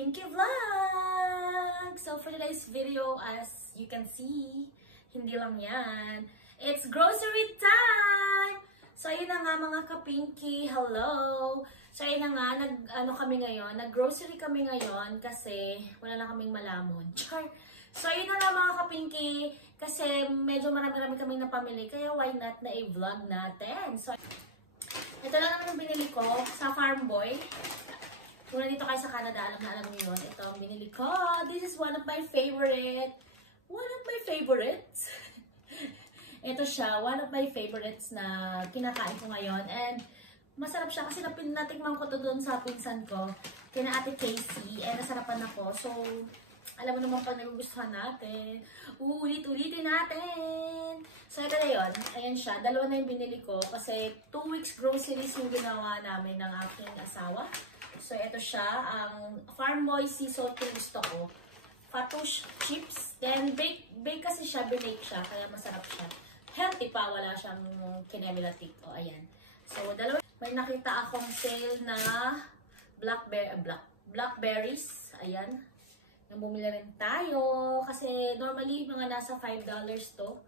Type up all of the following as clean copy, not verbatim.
Pinky Vlog! So for today's video, as you can see, hindi lang yan, it's grocery time! So ayun na nga mga ka-Pinky, hello! So ayun na nga, nag-grocery kami ngayon kasi wala na kaming malamon. Char! So ayun na nga mga ka-Pinky, kasi medyo marami-rami kaming napamili, kaya why not na i-vlog natin? So ito lang naman yung binili ko sa Farm Boy. Kung nandito kayo sa Canada, alam niyo yun. Ito ang binili ko. This is one of my favorites. Ito siya, one of my favorites na kinakain ko ngayon. And masarap siya kasi natikman ko to doon sa pinsan ko, kina Ate Casey. And nasarapan ako. So, alam mo naman pag nagugustuhan natin, ulit-ulitin natin. So, ito na yun. Ayan siya. Dalawa na yung binili ko kasi 2 weeks groceries yung ginawa namin ng aking asawa. So, ito siya. Ang Farm Boy Sea Salt yung gusto ko. Fatouche chips. Then, bake kasi siya. Binake siya. Kaya masarap siya. Healthy pa. Wala siyang kinemilatik. O, ayan. So, dalawa. May nakita akong sale na blackberries. Ayan. Nang bumili rin tayo. Kasi, normally, mga nasa $5 to.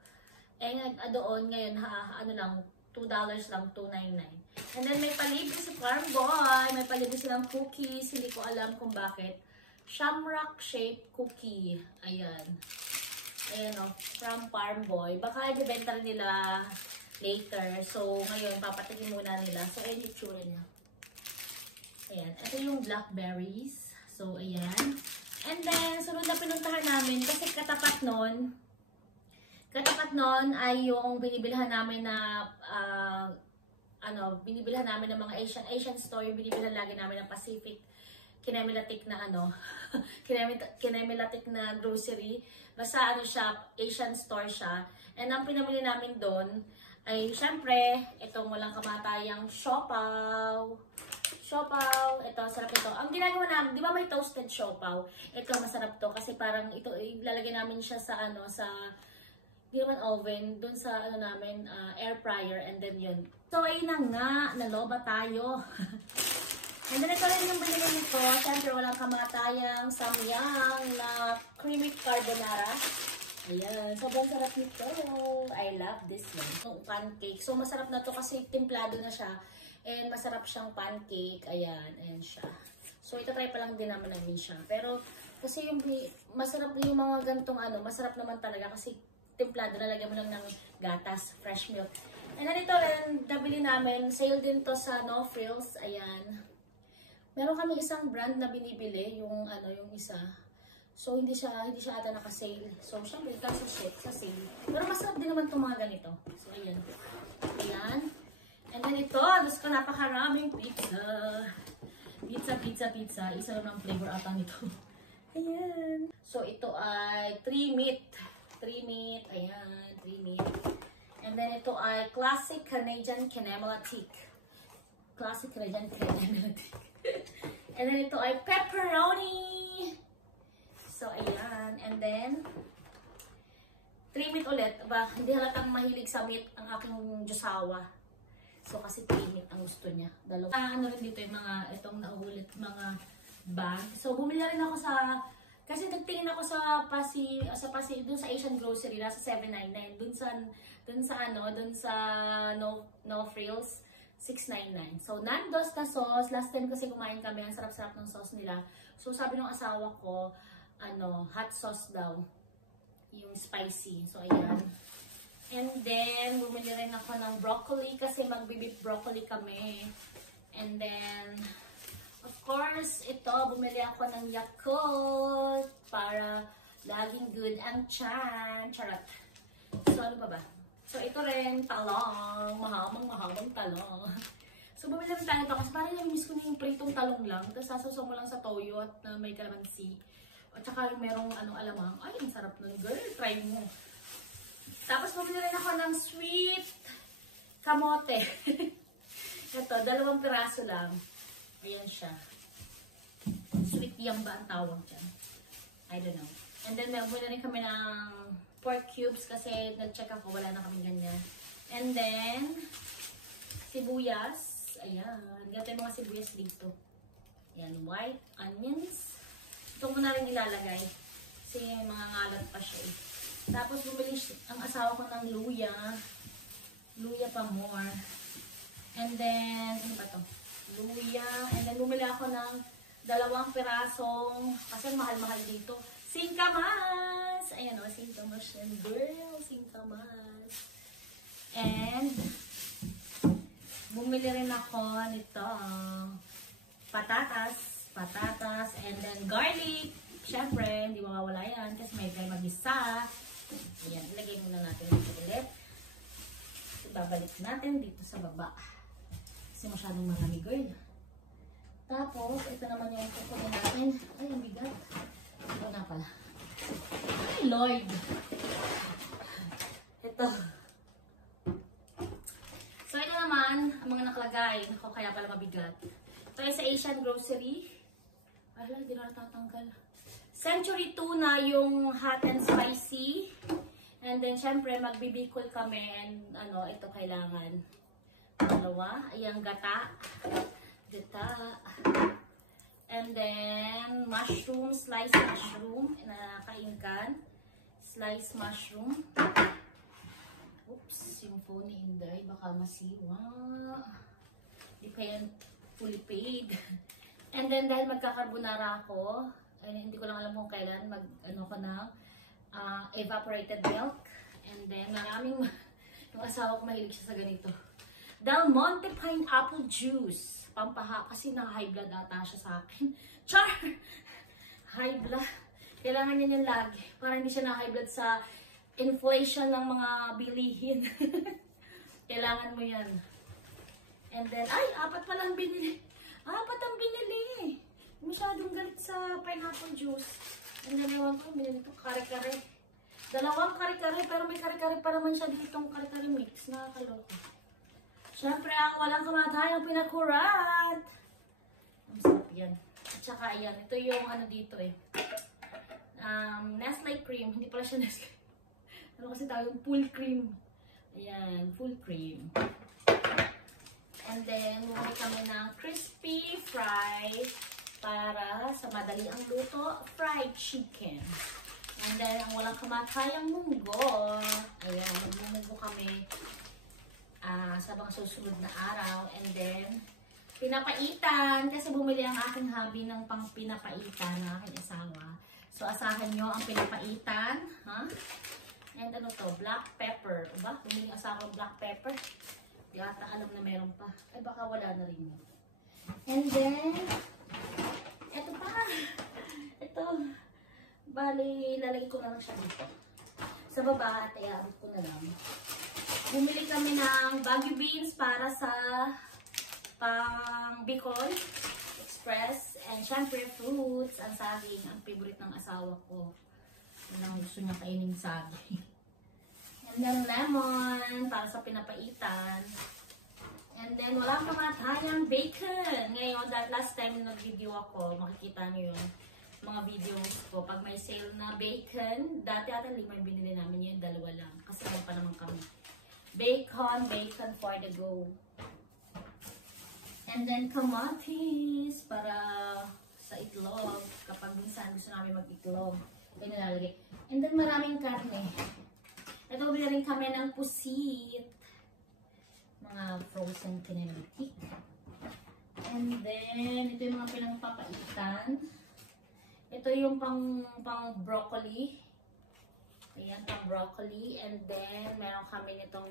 Eh, doon, ngayon, ano lang, $2 lang, $2.99. And then, may palibre si Farm Boy. May palibre silang cookies. Hindi ko alam kung bakit. Shamrock shape cookie. Ayan. Ayan o. From Farm Boy. Baka ibibenta rin nila later. So, ngayon, papatikin muna nila. So, ayan yung tsura niya. Ayan. Ito yung blackberries. So, ayan. And then, sunod na pinuntahan namin. Kasi katapat nun ay yung binibilhan namin na binibilhan namin ng mga Asian store, binibilhan lagi namin ng Pacific kinemilatik na kinemilatik na grocery. Basta siya, Asian store siya. And ang pinamili namin doon ay syempre itong walang kamatayang siopaw. Ito, sarap ito. Ang ginagawa namin, di ba may toasted siopaw? Ito, masarap to kasi parang ito, ilalagay namin siya sa di naman oven, dun sa namin, air fryer, and then yun. So, ayun na nga, naloba tayo. And then ito rin yung binili nito. Siyempre, walang kamatayang samyang na creamy carbonara. Ayan, sobrang sarap nito. I love this one. Yung pancake. So, masarap na to kasi templado na siya. And masarap siyang pancake. Ayan, ayan siya. So, ito try pa lang din naman siya. Pero, kasi yung masarap yung mga gantong masarap naman talaga kasi templado, nalagyan mo lang ng gatas, fresh milk. And then ito rin, nabili namin, sale din to sa No Frills, ayan. Meron kami isang brand na binibili, yung isa. So, hindi siya ata naka-sale. So, syempre, kasi sa sale. Pero masarap din naman itong mga ganito. So, ayan. Ayan. And then ito, gusto ko napakaraming pizza. Pizza. Isa lang ang flavor ata nito. Ayan. So, ito ay 3 meat. Ayan, 3 meat. And then ito ay Classic Canadian Kinemilatik. And then ito ay pepperoni. So, ayan. And then, 3 meat ulit. Aba, hindi halatang mahilig sa meat ang aking Diyosawa. So, kasi 3 meat ang gusto niya. Dalawa. Rin dito yung itong naulit, mga bag. So, bumili rin ako kasi nagtingin ako sa doon sa Asian grocery, nasa $7.99. Doon sa No Frills, $6.99. So, nandos na sauce. Last time kasi kumain kami, ang sarap-sarap ng sauce nila. So, sabi ng asawa ko, hot sauce daw. Yung spicy. So, ayan. And then, bumili rin ako ng broccoli kasi magbi-beef broccoli kami. And then, of course, ito, bumili ako ng Yakult para laging good ang tiyan. Charot. So, ano pa ba? So, ito rin, talong. Mahabang talong. So, bumili rin tayo ito kasi parang namiss ko na yung pritong talong lang. Tapos, sasasaw mo lang sa toyo at may kalamansi. At saka merong alamang. Ay, ang sarap nun. Girl, try mo. Tapos, bumili rin ako ng sweet kamote. Ito, 2 piraso lang. Ayan siya. Sweet yam ba ang tawag dyan? I don't know. And then, meron rin kami ng pork cubes kasi nag-check ako, wala na kami ganyan. And then, sibuyas. Ayan. Gata yung mga sibuyas dito. Ayan, white onions. na rin ilalagay. Kasi mga ngalat pa siya eh. Tapos bumili ang asawa ko ng luya. Luya pa more. And then, ano ba to? Luya. And then bumili ako ng 2 pirasong, kasi mahal-mahal dito, singkamas! Ayan o, singkamas yan. Girl, singkamas. And, bumili rin ako nito, patatas, and then garlic. Siyempre, hindi mawawala yan kasi may tayo mag-isa. Ayan, ilagay muna natin dito ulit. Ibabalik natin dito sa baba. Kasi masyadong marami, girl. Tapos, ito naman yung kukunin natin. Ay, ang bigat. Ito na pala. Ay, Lord! Ito. So, ito naman, ang mga nakalagay. Ako, kaya pala mabigat. Ito yung sa Asian Grocery. Ay, hindi na natatanggal. Century Tuna, yung hot and spicy. And then, syempre, magbibikol kami. And, ito kailangan. Dalawa. Ayan, gata. And then, mushroom, sliced mushroom, na kaingkan. Sliced mushroom. Oops, yung phone ni Inday, baka masiwa. Hindi pa yan fully paid. And then, dahil magkakarbonara ako, hindi ko lang alam kung kailan, ko na, evaporated milk. And then, maraming, yung asawa ko mahilig siya sa ganito. Del Monte pineapple juice. Pampaha, kasi na-high blood ata siya sa akin. Char! High blood. Kailangan niya yan lagi. Para hindi siya na-high blood sa inflation ng mga bilihin. Kailangan mo yan. And then, ay, 4 pa lang binili. 4 ang binili. Masyadong galit sa pineapple juice. And then, ewan ko, binili ito, kare-kare. 2 kare-kare, pero may kare-kare pa naman siya ditong kare-kare mix. Nakakaloka. Siyempre, ang walang kamatayang pinakurat. Ang sarap yan. At saka, ayan. Ito yung dito eh. Nestle cream. Hindi pala siya Nestle. Ano kasi tawag? Full cream. Ayan. Full cream. And then, bumili kami ng crispy fry para sa madali ang luto, fried chicken. And then, ang walang kamatayang munggo. Ayan. Magmumunggo kami. Sa mga susunod na araw. And then, pinapaitan. Kasi bumili ang aking hubby ng pang pinapaitan ng aking asawa. So, asahan nyo ang pinapaitan. Ha? And ano to? Black pepper. Diba? Bumili ang asawa ng black pepper. Di ata alam na meron pa. Ay, baka wala na rin yun. And then, eto pa. Ito. Bali, lalagay ko na lang siya dito. Sa baba, at iabot ko na lang. Bumili kami ng Baguio beans para sa pang Bicol Express. And syempre fruits, ang saging, ang favorite ng asawa ko. Yun ang gusto niya kainin saging. And then lemon para sa pinapaitan. And then walang kamatayang bacon. Ngayon, that last time na nag-video ako, makikita niyo yun. Mga videos ko. Pag may sale na bacon, dati ata 5 yung binili namin yun, 2 lang. Kasi meron pa naman kami. Bacon for the go. And then kamatis para sa itlog. Kapag minsan gusto namin mag-itlog, kaya nilalagay. And then maraming karne. Ito, bili rin kami ng pusit. Mga frozen kinemitik. And then, ito yung mga pinangpapaitan. Ito yung pang broccoli. Ayan, pang broccoli. And then, meron kami nitong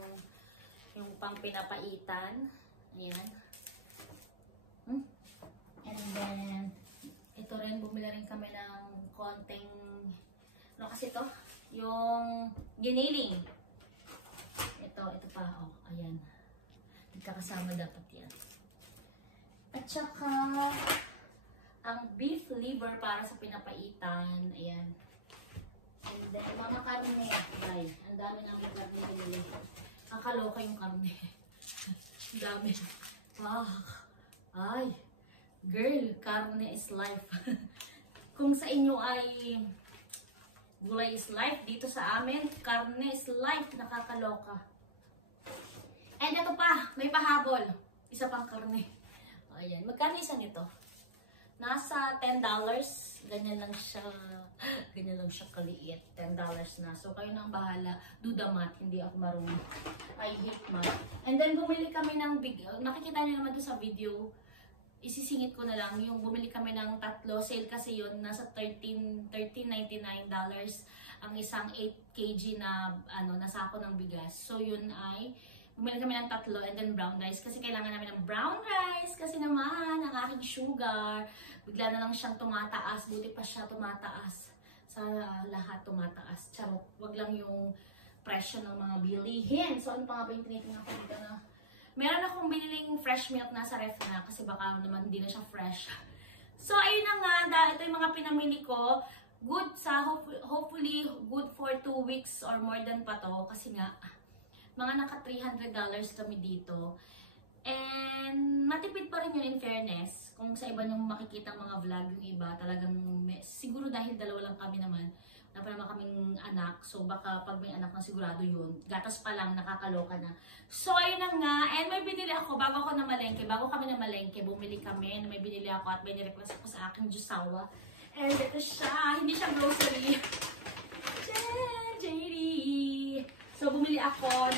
yung pang pinapaitan. Ayan. And then, ito rin, bumili rin kami ng konting, ano kasi ito? Yung giniling. Ito pa. Oh, ayan. Magkakasama dapat yan. At saka, ang beef liver para sa pinapaitan. Ayan. And then, mga karne. Ay, ang dami namin karne binili. Ang kaloka yung karne. Ang dami. Ay, girl, karne is life. Kung sa inyo ay gulay is life, dito sa amin, karne is life. Nakakaloka. And ito pa, may pahabol. Isa pang karne. Ayan, magkano isa nito? Nasa $10. Ganyan lang siya. Ganyan lang siya kaliit. $10 na. So, kayo na ang bahala. Do the math. Hindi ako marunong. I hate math. And then, bumili kami ng big... Nakikita niyo naman doon sa video. Isisingit ko na lang. Yung bumili kami ng tatlo. Sale kasi yun. Nasa $13.99 ang isang 8 kg na nasako ng bigas. So, yun ay... Bumili kami ng tatlo and then brown rice. Kasi kailangan namin ng brown rice. Kasi naman, ang aking sugar. Bigla na lang siyang tumataas. Buti pa siya tumataas. Sa lahat tumataas. Charot. Wag lang yung presyo ng mga bilihin. So, ano pa nga ba yung tinitingnan ko dito na? Meron akong biniling fresh milk na sa ref na. Kasi baka naman hindi na siya fresh. So, ayun na nga. Ito yung mga pinamili ko. Good sa, hopefully, good for 2 weeks or more than pa to. Kasi nga, mga naka $300 kami dito. And matipid pa rin yun in fairness. Kung sa iba nyung makikita mga vlog, yung iba talagang siguro dahil dalawa lang kami naman. Wala pa naman kaming anak. So baka pag may anak na sigurado yun. Gatas pa lang, nakakaloka na. So ayun na nga. And may binili ako bago ako na malengke. Bago kami na malengke, bumili kami. May binili ako at may nirequest ako sa aking jusawa. And ito siya. Hindi siya grocery. JD! So, bumili ako ng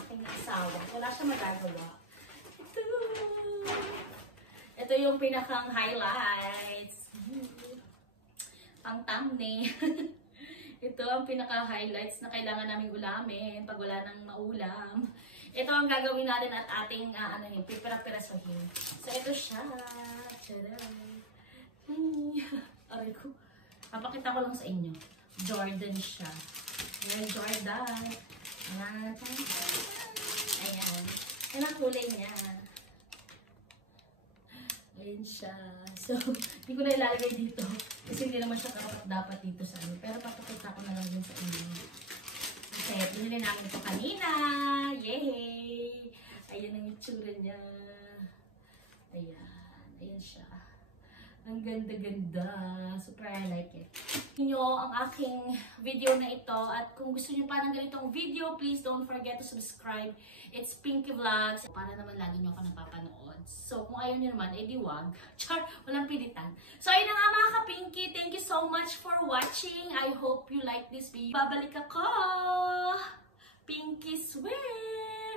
aking asawa. Wala siya magagawa. Ito yung pinakang highlights. Pang thumbnail. Ito ang pinaka-highlights na kailangan namin ulamin pag wala nang maulam. Ito ang gagawin natin at ating pipira-pirasohin. So, ito siya. Charay. Aray ko. Papakita ko lang sa inyo. Jordan siya. Ayan, Jordan. Ayan. Ayan ang kulay niya. Ayan siya. So, hindi ko na ilalagay dito. Kasi hindi naman siya dapat dito sa ano. Pero papakita ko na lang din sa inyo. Kasi, binili namin ito kanina. Yay! Ayan ang itsura niya. Ayan. Ayan siya. Ang ganda-ganda. Super I like it. Nyo ang aking video na ito. At kung gusto nyo pa ng ganitong video, please don't forget to subscribe. It's Pinky Vlogs. Para naman lagi nyo ako napapanood. So, kung ayaw nyo naman, edi wag. Char, walang pilitan. So, ayun na nga mga ka-Pinky. Thank you so much for watching. I hope you like this video. Babalik ako! Pinky Swim!